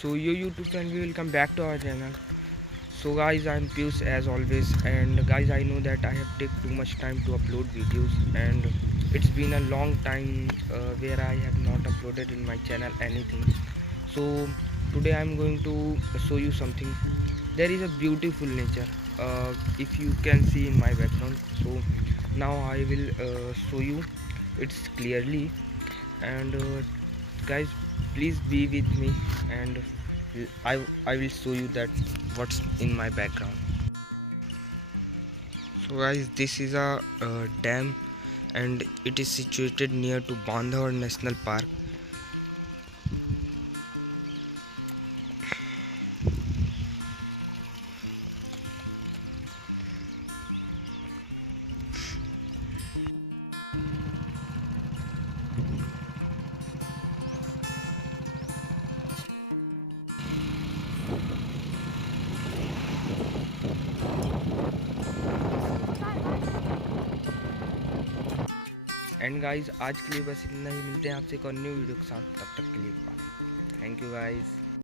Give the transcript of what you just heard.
So yo YouTube family, welcome back to our channel. So guys, I'm Pius as always, and guys, I know that I have taken too much time to upload videos, and it's been a long time where I have not uploaded in my channel anything. So today I'm going to show you something. There is a beautiful nature, if you can see in my background. So now I will show you it's clearly, and guys, please be with me, and I will show you that what's in my background. So guys, this is a dam, and it is situated near to Bandhavgarh National Park. And guys, आज के लिए बस इतना ही। मिलते हैं आपसे एक और न्यू वीडियो के साथ। तब तक के लिए बाय। Thank you guys.